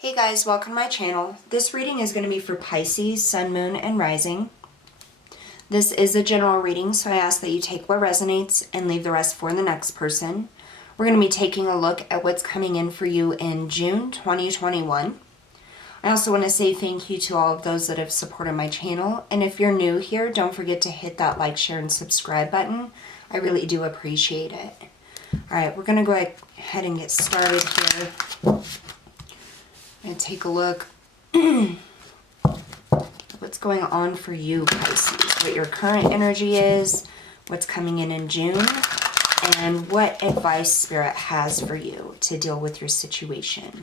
Hey guys, welcome to my channel. This reading is going to be for Pisces, Sun, Moon, and Rising. This is a general reading, so I ask that you take what resonates and leave the rest for the next person. We're going to be taking a look at what's coming in for you in June 2021. I also want to say thank you to all of those that have supported my channel. And if you're new here, don't forget to hit that like, share, and subscribe button. I really do appreciate it. Alright, we're going to go ahead and get started here. And take a look at what's going on for you, Pisces. What your current energy is, what's coming in June, and what advice Spirit has for you to deal with your situation.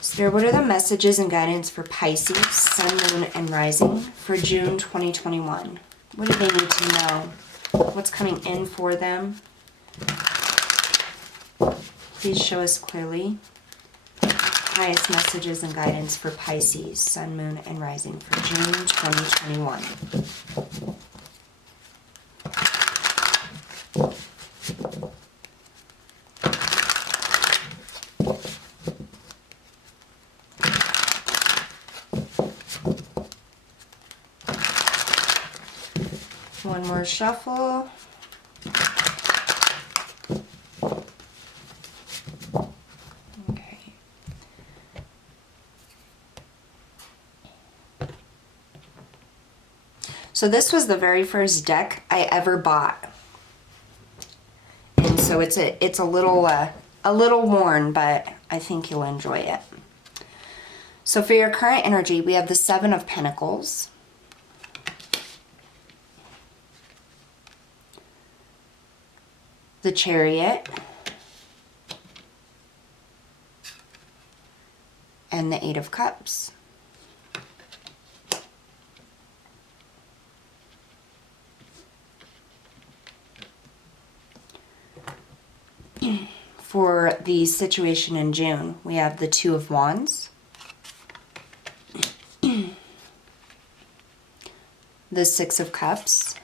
Spirit, what are the messages and guidance for Pisces, Sun, Moon, and Rising for June 2021? What do they need to know? What's coming in for them? Please show us clearly highest messages and guidance for Pisces, Sun, Moon, and Rising for June 2021. One more shuffle. So this was the very first deck I ever bought, and so it's a little worn, but I think you'll enjoy it. So for your current energy, we have the Seven of Pentacles, the Chariot, and the Eight of Cups. For the situation in June, we have the Two of Wands, the Six of Cups,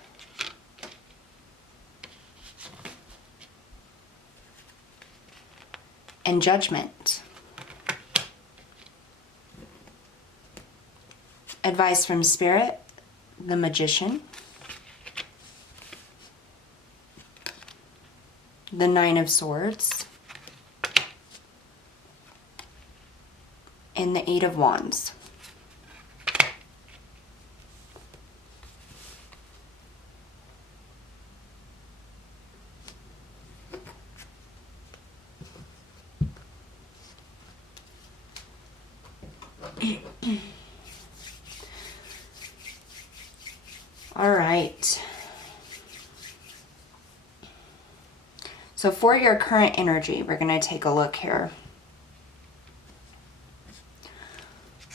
and Judgment. Advice from Spirit, the Magician, the Nine of Swords, and the Eight of Wands. All right. So for your current energy, we're going to take a look here.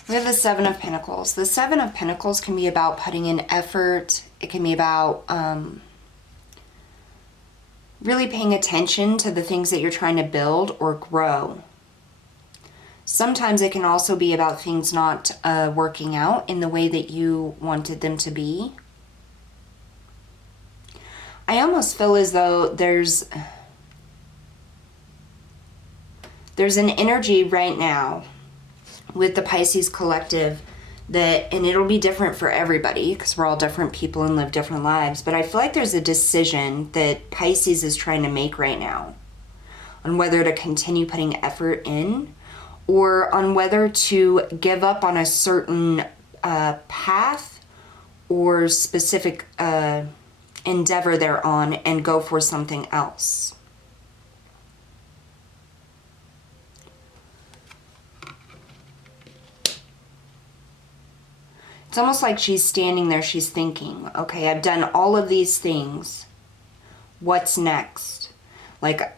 We have the Seven of Pentacles. The Seven of Pentacles can be about putting in effort. It can be about really paying attention to the things that you're trying to build or grow. Sometimes it can also be about things not working out in the way that you wanted them to be. I almost feel as though there's an energy right now with the Pisces collective that, and it'll be different for everybody because we're all different people and live different lives, but I feel like there's a decision that Pisces is trying to make right now on whether to continue putting effort in or on whether to give up on a certain path or specific endeavor they're on and go for something else. It's almost like she's standing there, she's thinking, okay, I've done all of these things. What's next? Like,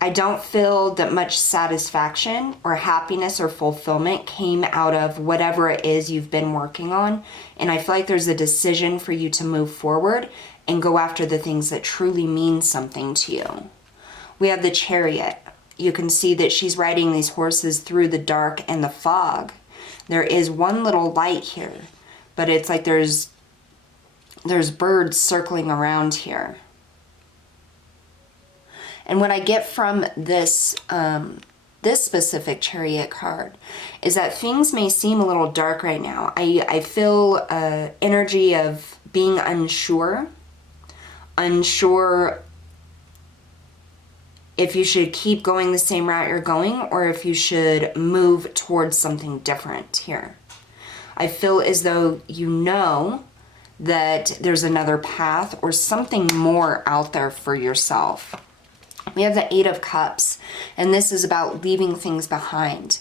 I don't feel that much satisfaction or happiness or fulfillment came out of whatever it is you've been working on. And I feel like there's a decision for you to move forward and go after the things that truly mean something to you. We have the Chariot. You can see that she's riding these horses through the dark and the fog. There is one little light here, but it's like there's birds circling around here. And what I get from this this specific Chariot card is that things may seem a little dark right now. I feel energy of being unsure if you should keep going the same route you're going or if you should move towards something different here. I feel as though you know that there's another path or something more out there for yourself. We have the Eight of Cups, and this is about leaving things behind,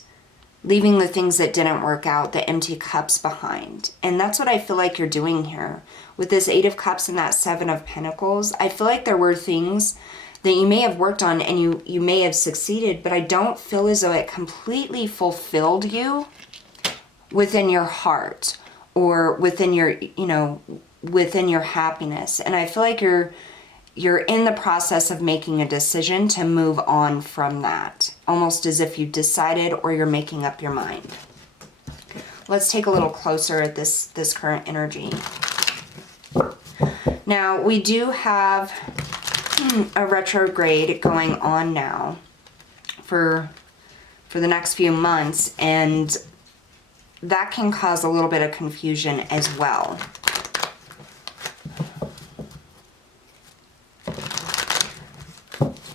leaving the things that didn't work out, the empty cups behind. And that's what I feel like you're doing here. With this Eight of Cups and that Seven of Pentacles, I feel like there were things that you may have worked on and you may have succeeded, but I don't feel as though it completely fulfilled you within your heart or within your, within your happiness. And I feel like you're in the process of making a decision to move on from that, almost as if you decided or you're making up your mind. Let's take a little closer at this current energy. Now, we do have a retrograde going on now for the next few months, and that can cause a little bit of confusion as well.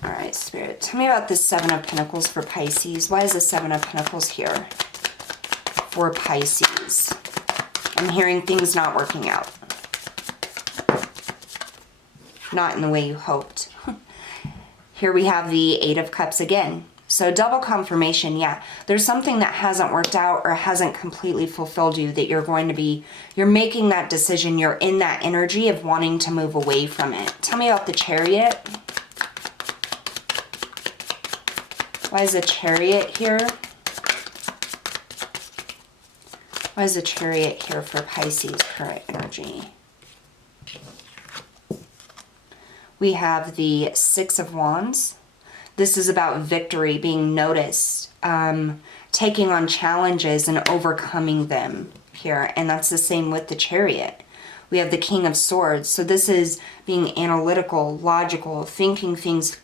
All right, Spirit, tell me about this Seven of Pentacles for Pisces. Why is the Seven of Pentacles here for Pisces? I'm hearing things not working out. Not in the way you hoped. Here we have the Eight of Cups again. So double confirmation, yeah. There's something that hasn't worked out or hasn't completely fulfilled you that you're making that decision. You're in that energy of wanting to move away from it. Tell me about the Chariot. Why is the Chariot here? Why is the Chariot here for Pisces current energy? We have the Six of Wands. This is about victory, being noticed, taking on challenges and overcoming them here. And that's the same with the Chariot. We have the King of Swords. So this is being analytical, logical, thinking things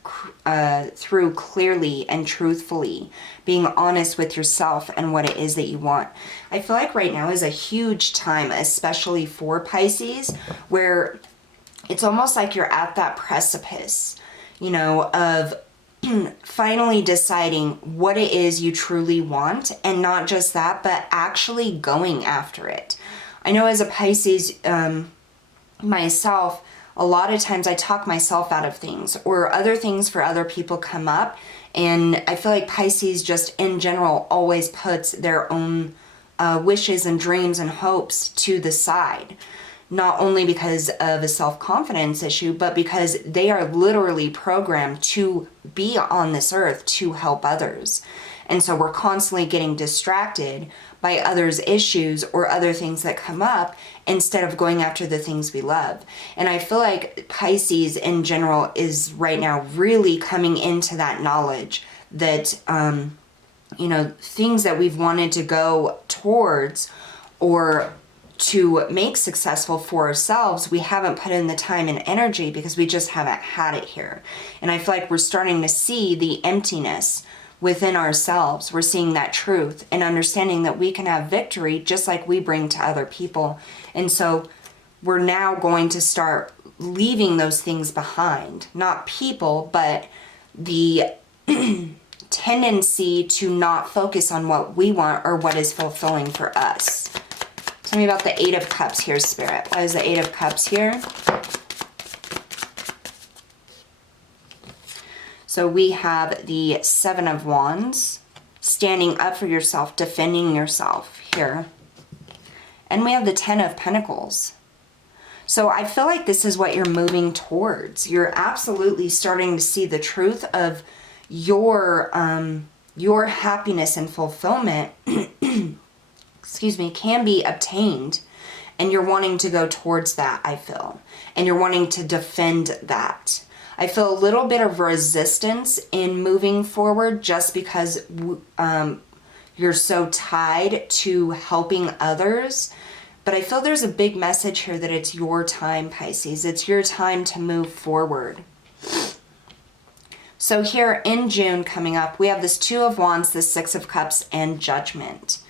through clearly and truthfully, being honest with yourself and what it is that you want. I feel like right now is a huge time, especially for Pisces, where it's almost like you're at that precipice, of finally deciding what it is you truly want, and not just that, but actually going after it. I know as a Pisces, myself, a lot of times I talk myself out of things, or other things for other people come up, and I feel like Pisces just in general always puts their own wishes and dreams and hopes to the side. Not only because of a self-confidence issue, but because they are literally programmed to be on this earth to help others. And so we're constantly getting distracted by others' issues or other things that come up instead of going after the things we love. And I feel like Pisces in general is right now really coming into that knowledge that, things that we've wanted to go towards or to make successful for ourselves, we haven't put in the time and energy because we just haven't had it here. And I feel like we're starting to see the emptiness within ourselves. We're seeing that truth and understanding that we can have victory just like we bring to other people. And so we're now going to start leaving those things behind. Not people, but the tendency to not focus on what we want or what is fulfilling for us. Tell me about the Eight of Cups here, Spirit. Why is the Eight of Cups here? So we have the Seven of Wands, standing up for yourself, defending yourself here. And we have the Ten of Pentacles. So I feel like this is what you're moving towards. You're absolutely starting to see the truth of your happiness and fulfillment can be obtained, and you're wanting to go towards that, I feel. And you're wanting to defend that. I feel a little bit of resistance in moving forward just because you're so tied to helping others. But I feel there's a big message here that it's your time, Pisces. It's your time to move forward. So here in June coming up, we have this Two of Wands, the Six of Cups, and Judgment.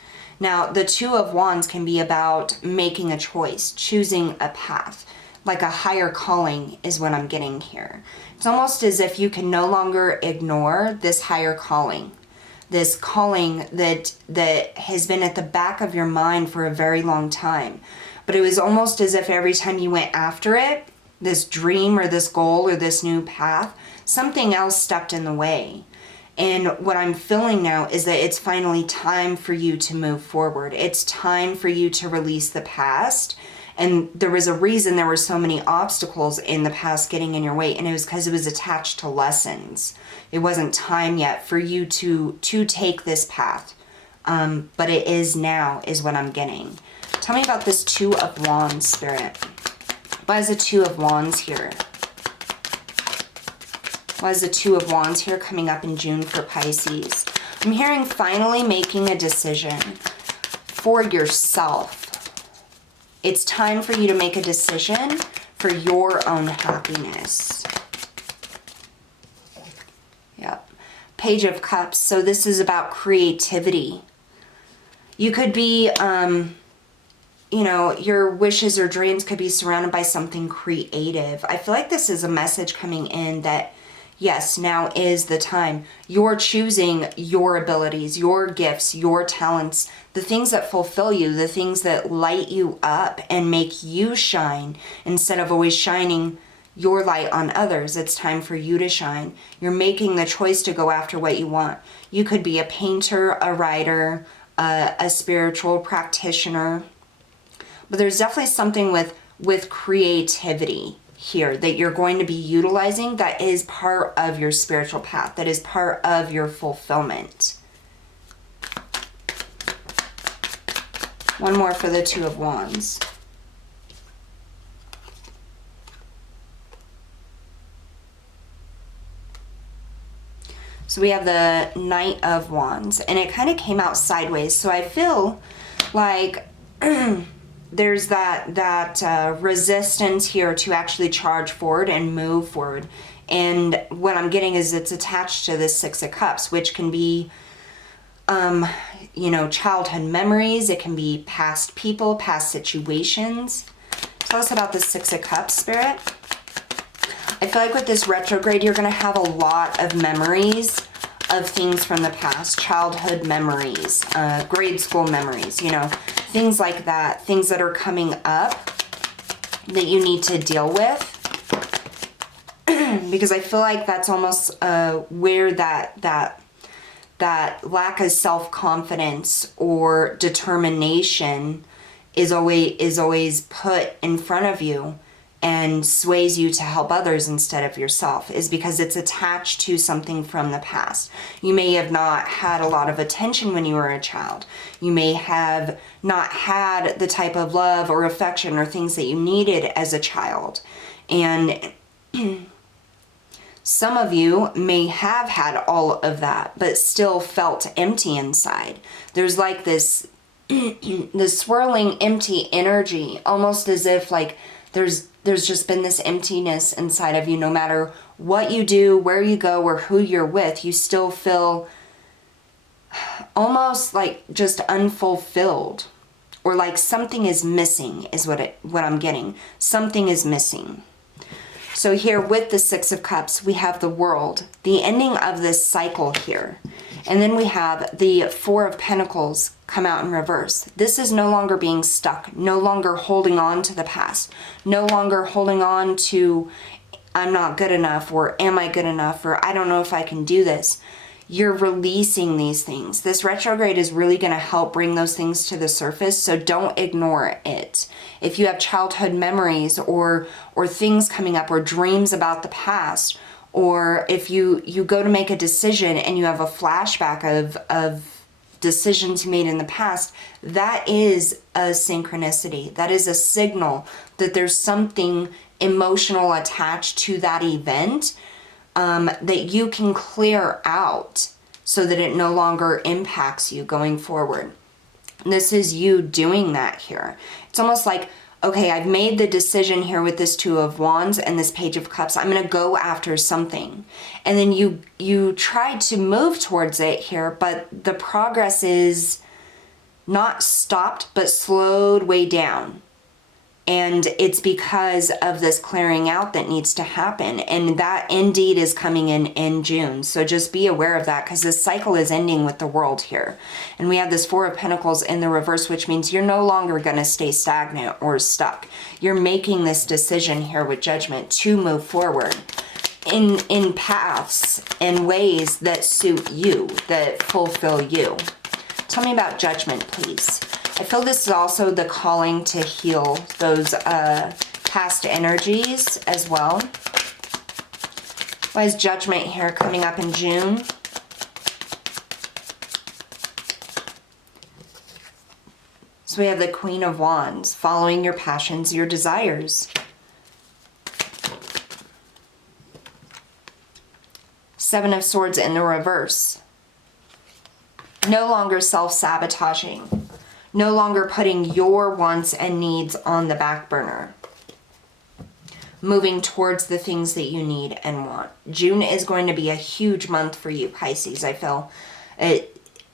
Now, the Two of Wands can be about making a choice, choosing a path, like a higher calling is what I'm getting here. It's almost as if you can no longer ignore this higher calling, this calling that has been at the back of your mind for a very long time. But it was almost as if every time you went after it, this dream or this goal or this new path, something else stepped in the way. And what I'm feeling now is that it's finally time for you to move forward. It's time for you to release the past. And there was a reason there were so many obstacles in the past getting in your way, and it was because it was attached to lessons. It wasn't time yet for you to take this path. But it is now, is what I'm getting. Tell me about this Two of Wands, Spirit. Why is the Two of Wands here? Why is the Two of Wands here coming up in June for Pisces? I'm hearing finally making a decision for yourself. It's time for you to make a decision for your own happiness. Yep. Page of Cups. So this is about creativity. You could be, you know, your wishes or dreams could be surrounded by something creative. I feel like this is a message coming in that yes, now is the time. You're choosing your abilities, your gifts, your talents, the things that fulfill you, the things that light you up and make you shine instead of always shining your light on others. It's time for you to shine. You're making the choice to go after what you want. You could be a painter, a writer, a spiritual practitioner, but there's definitely something with creativity here that you're going to be utilizing that is part of your spiritual path, that is part of your fulfillment. One more for the Two of Wands. So we have the Knight of Wands, and it kind of came out sideways. So I feel like there's that resistance here to actually charge forward and move forward. And what I'm getting is it's attached to this Six of Cups, which can be, you know, childhood memories. It can be past people, past situations. Tell us about the Six of Cups, Spirit. I feel like with this retrograde, you're going to have a lot of memories of things from the past, childhood memories, grade school memories, you know, things like that, things that are coming up that you need to deal with. Because I feel like that's almost where that lack of self-confidence or determination is always put in front of you and sways you to help others instead of yourself, is because it's attached to something from the past. You may have not had a lot of attention when you were a child. You may have not had the type of love or affection or things that you needed as a child. And some of you may have had all of that, but still felt empty inside. There's like this swirling empty energy, almost as if like there's just been this emptiness inside of you. No matter what you do, where you go, or who you're with, you still feel almost like just unfulfilled, or like something is missing is what I'm getting. Something is missing. So here with the Six of Cups, we have the World, the ending of this cycle here. And then we have the Four of Pentacles come out in reverse. This is no longer being stuck, no longer holding on to the past, no longer holding on to I'm not good enough, or am I good enough, or I don't know if I can do this. You're releasing these things. This retrograde is really going to help bring those things to the surface, so don't ignore it. If you have childhood memories or things coming up or dreams about the past, or if you go to make a decision and you have a flashback of decisions you made in the past, that is a synchronicity. That is a signal that there's something emotional attached to that event that you can clear out so that it no longer impacts you going forward. This is you doing that here. It's almost like okay, I've made the decision here with this Two of Wands and this Page of Cups. I'm going to go after something. And then you try to move towards it here, but the progress is not stopped, but slowed way down. And it's because of this clearing out that needs to happen. And that indeed is coming in June. So just be aware of that, because this cycle is ending with the World here. And we have this Four of Pentacles in the reverse, which means you're no longer going to stay stagnant or stuck. You're making this decision here with Judgment to move forward in paths and ways that suit you, that fulfill you. Tell me about Judgment, please. I feel this is also the calling to heal those past energies as well. Why is Judgment here coming up in June? So we have the Queen of Wands, following your passions, your desires. Seven of Swords in the reverse. No longer self-sabotaging. No longer putting your wants and needs on the back burner. Moving towards the things that you need and want. June is going to be a huge month for you, Pisces, I feel.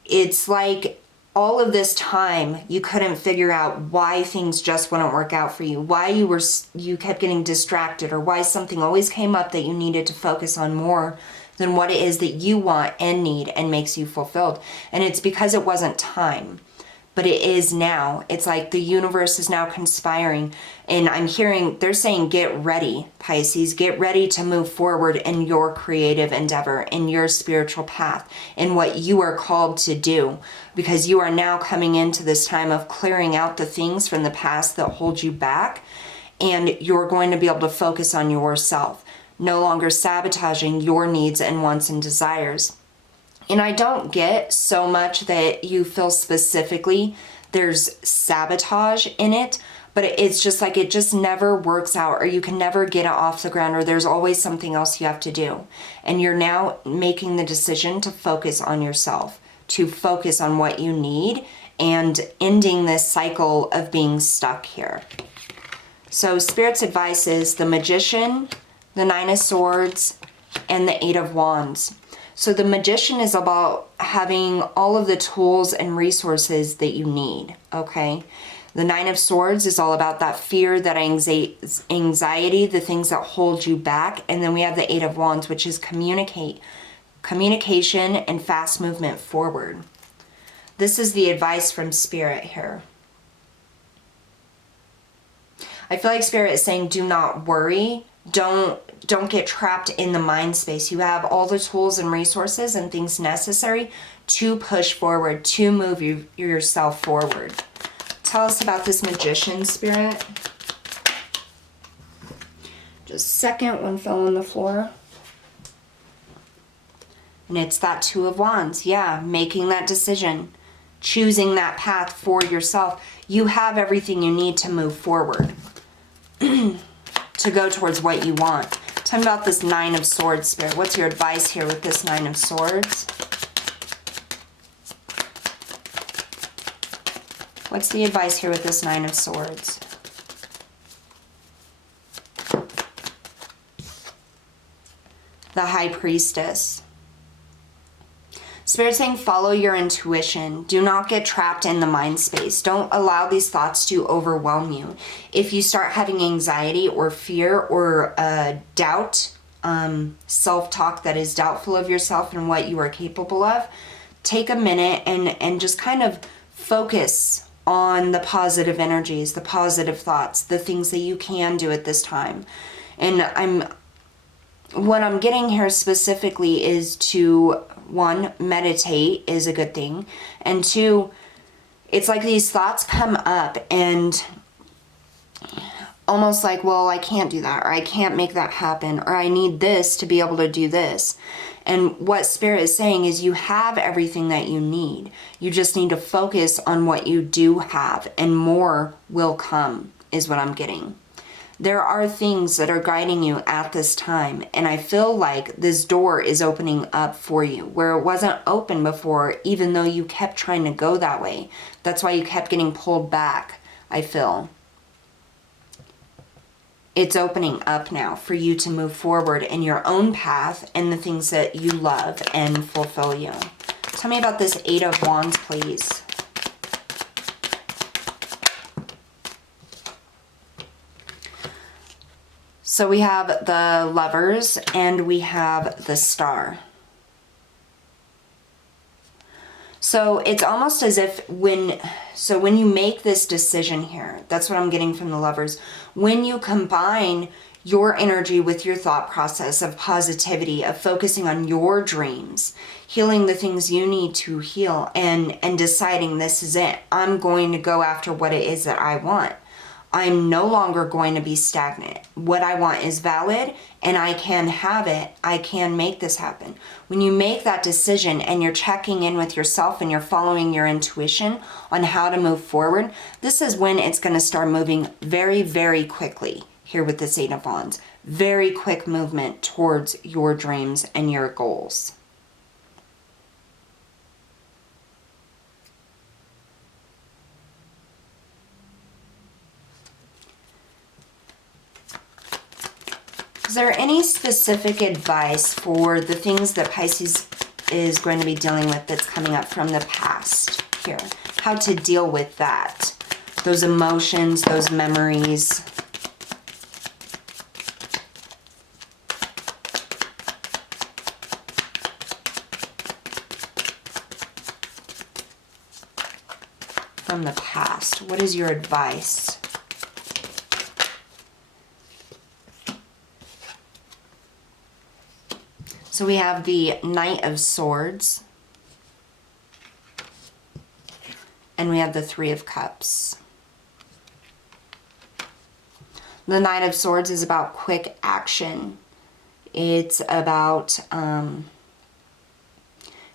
It's like all of this time you couldn't figure out why things just wouldn't work out for you. Why you kept getting distracted, or why something always came up that you needed to focus on more than what it is that you want and need and makes you fulfilled. And it's because it wasn't time. But it is now. It's like the universe is now conspiring. And I'm hearing, they're saying, get ready, Pisces. Get ready to move forward in your creative endeavor, in your spiritual path, in what you are called to do. Because you are now coming into this time of clearing out the things from the past that hold you back. And you're going to be able to focus on yourself. No longer sabotaging your needs and wants and desires. And I don't get so much that you feel specifically there's sabotage in it, but it's just like it just never works out, or you can never get it off the ground, or there's always something else you have to do. And you're now making the decision to focus on yourself, to focus on what you need, and ending this cycle of being stuck here. So Spirit's advice is the Magician, the Nine of Swords, and the Eight of Wands. So the Magician is about having all of the tools and resources that you need, okay? The Nine of Swords is all about that fear, that anxiety, the things that hold you back. And then we have the Eight of Wands, which is communication and fast movement forward. This is the advice from Spirit here. I feel like Spirit is saying, do not worry. Don't get trapped in the mind space. You have all the tools and resources and things necessary to push forward, to move yourself forward. Tell us about this Magician, Spirit. Just a second, one fell on the floor. And it's that Two of Wands. Yeah, making that decision, choosing that path for yourself. You have everything you need to move forward. To go towards what you want. Tell me about this Nine of Swords, Spirit. What's your advice here with this Nine of Swords? What's the advice here with this Nine of Swords? The High Priestess. Spirit saying follow your intuition. Do not get trapped in the mind space. Don't allow these thoughts to overwhelm you. If you start having anxiety or fear or doubt, self-talk that is doubtful of yourself and what you are capable of, take a minute and just kind of focus on the positive energies, the positive thoughts, the things that you can do at this time. And what I'm getting here specifically is to, one, meditate is a good thing. And two, it's like these thoughts come up and almost like, well, I can't do that, or I can't make that happen, or I need this to be able to do this. And what Spirit is saying is you have everything that you need. You just need to focus on what you do have, and more will come, is what I'm getting. There are things that are guiding you at this time, and I feel like this door is opening up for you where it wasn't open before, even though you kept trying to go that way. That's why you kept getting pulled back, I feel. It's opening up now for you to move forward in your own path and the things that you love and fulfill you. Tell me about this Eight of Wands, please. So we have the Lovers and we have the Star. So it's almost as if when you make this decision here, that's what I'm getting from the Lovers, when you combine your energy with your thought process of positivity, of focusing on your dreams, healing the things you need to heal, and deciding this is it. I'm going to go after what it is that I want. I'm no longer going to be stagnant. What I want is valid and I can have it. I can make this happen. When you make that decision and you're checking in with yourself and you're following your intuition on how to move forward, this is when it's going to start moving very, very quickly here with this Eight of Wands. Very quick movement towards your dreams and your goals. Is there any specific advice for the things that Pisces is going to be dealing with that's coming up from the past here? How to deal with that? Those emotions, those memories. From the past, what is your advice? So we have the Knight of Swords. And we have the Three of Cups. The Knight of Swords is about quick action. It's about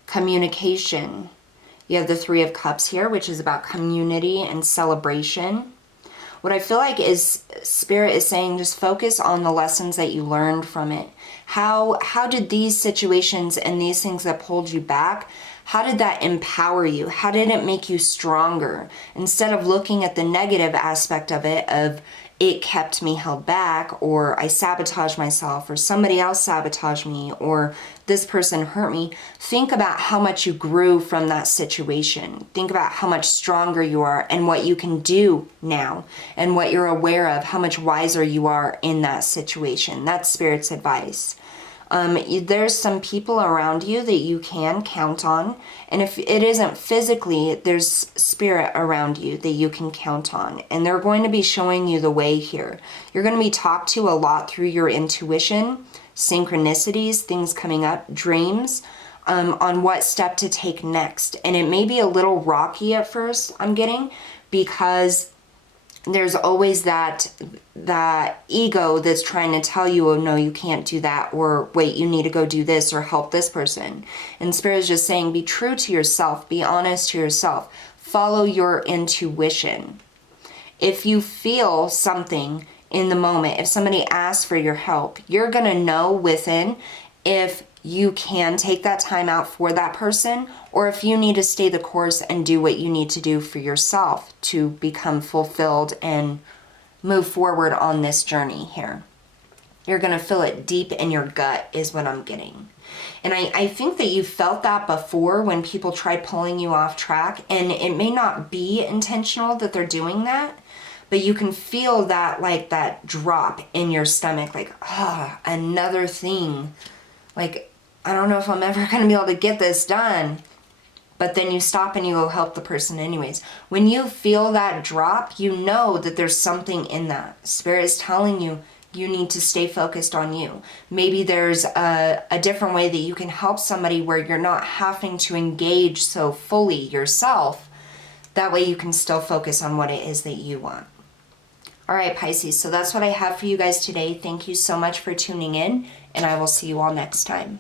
communication. You have the Three of Cups here, which is about community and celebration. What I feel like is Spirit is saying, just focus on the lessons that you learned from it. How did these situations and these things that pulled you back, how did that empower you? How did it make you stronger? Instead of looking at the negative aspect of it kept me held back, or I sabotaged myself, or somebody else sabotaged me, or this person hurt me. Think about how much you grew from that situation. Think about how much stronger you are and what you can do now and what you're aware of, how much wiser you are in that situation. That's Spirit's advice. There's some people around you that you can count on, and if it isn't physically, there's Spirit around you that you can count on, and they're going to be showing you the way here. You're going to be talked to a lot through your intuition, synchronicities, things coming up, dreams, on what step to take next. And it may be a little rocky at first, I'm getting, because there's always that ego that's trying to tell you, oh no, you can't do that, or wait, you need to go do this, or help this person. And Spirit is just saying, be true to yourself, be honest to yourself, follow your intuition. If you feel something in the moment, if somebody asks for your help, you're gonna know within if you can take that time out for that person, or if you need to stay the course and do what you need to do for yourself to become fulfilled and move forward on this journey here. You're going to feel it deep in your gut is what I'm getting. And I think that you felt that before when people tried pulling you off track, and it may not be intentional that they're doing that, but you can feel that, like that drop in your stomach, like, another thing. Like, I don't know if I'm ever going to be able to get this done. But then you stop and you go help the person anyways. When you feel that drop, you know that there's something in that. Spirit is telling you, you need to stay focused on you. Maybe there's a different way that you can help somebody where you're not having to engage so fully yourself. That way you can still focus on what it is that you want. All right, Pisces, so that's what I have for you guys today. Thank you so much for tuning in, and I will see you all next time.